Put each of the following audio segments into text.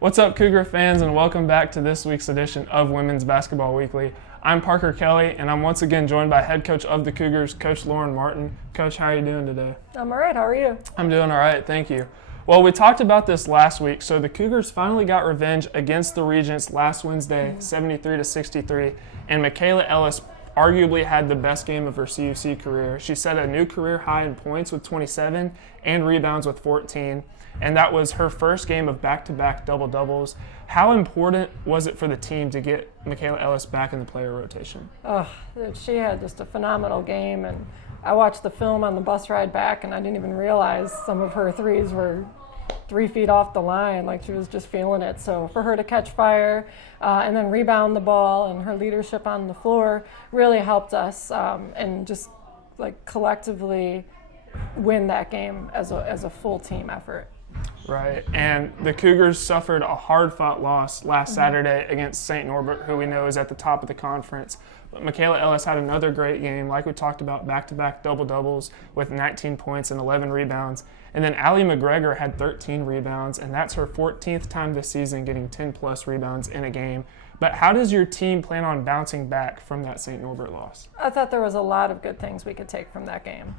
What's up, Cougar fans, and welcome back to this week's edition of Women's Basketball Weekly. I'm Parker Kelly, and I'm once again joined by head coach of the Cougars, Coach Lauren Martin. Coach, how are you doing today? I'm all right. How are you? I'm doing all right, thank you. Well, we talked about this last week. So the Cougars finally got revenge against the Regents last Wednesday, 73-63, and Michaela Ellis arguably had the best game of her CUC career. She set a new career high in points with 27 and rebounds with 14, and that was her first game of back-to-back double-doubles. How important was it for the team to get Michaela Ellis back in the player rotation? She had just a phenomenal game, and I watched the film on the bus ride back, and I didn't even realize some of her threes were 3 feet off the line, like she was just feeling it. So for her to catch fire and then rebound the ball, and her leadership on the floor really helped us and just like collectively win that game as a full team effort. Right, and the Cougars suffered a hard-fought loss last Saturday against St. Norbert, who we know is at the top of the conference. But Michaela Ellis had another great game, like we talked about, back-to-back double-doubles with 19 points and 11 rebounds. And then Allie McGregor had 13 rebounds, and that's her 14th time this season getting 10-plus rebounds in a game. But how does your team plan on bouncing back from that St. Norbert loss? I thought there was a lot of good things we could take from that game.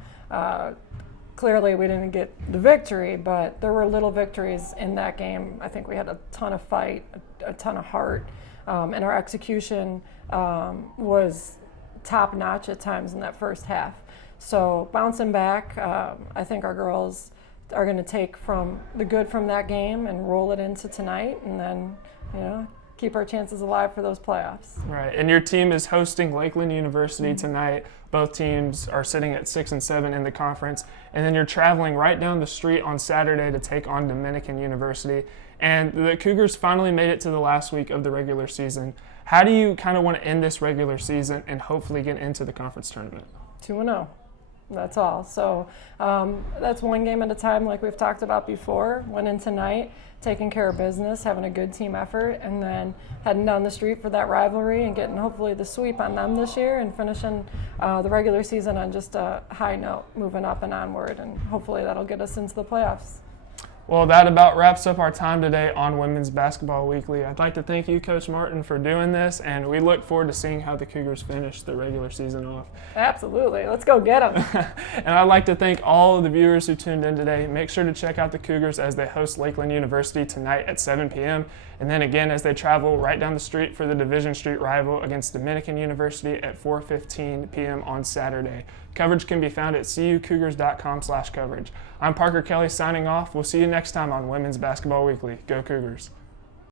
Clearly, we didn't get the victory, but there were little victories in that game. I think we had a ton of fight, a ton of heart, and our execution was top-notch at times in that first half. So bouncing back, I think our girls are going to take from the good from that game and roll it into tonight, and then, keep our chances alive for those playoffs. Right, and your team is hosting Lakeland University tonight. Both teams are sitting at 6 and 7 in the conference, and then you're traveling right down the street on Saturday to take on Dominican University. And the Cougars finally made it to the last week of the regular season. How do you kind of want to end this regular season and hopefully get into the conference tournament? 2-0. That's all. So that's one game at a time, like we've talked about before. Winning tonight, taking care of business, having a good team effort, and then heading down the street for that rivalry and getting hopefully the sweep on them this year and finishing the regular season on just a high note, moving up and onward, and hopefully that'll get us into the playoffs. Well, that about wraps up our time today on Women's Basketball Weekly. I'd like to thank you, Coach Martin, for doing this, and we look forward to seeing how the Cougars finish the regular season off. Absolutely. Let's go get them. And I'd like to thank all of the viewers who tuned in today. Make sure to check out the Cougars as they host Lakeland University tonight at 7 p.m., and then again as they travel right down the street for the Division Street rival against Dominican University at 4:15 p.m. on Saturday. Coverage can be found at cucougars.com/coverage. I'm Parker Kelly signing off. We'll see you next time on Women's Basketball Weekly. Go Cougars.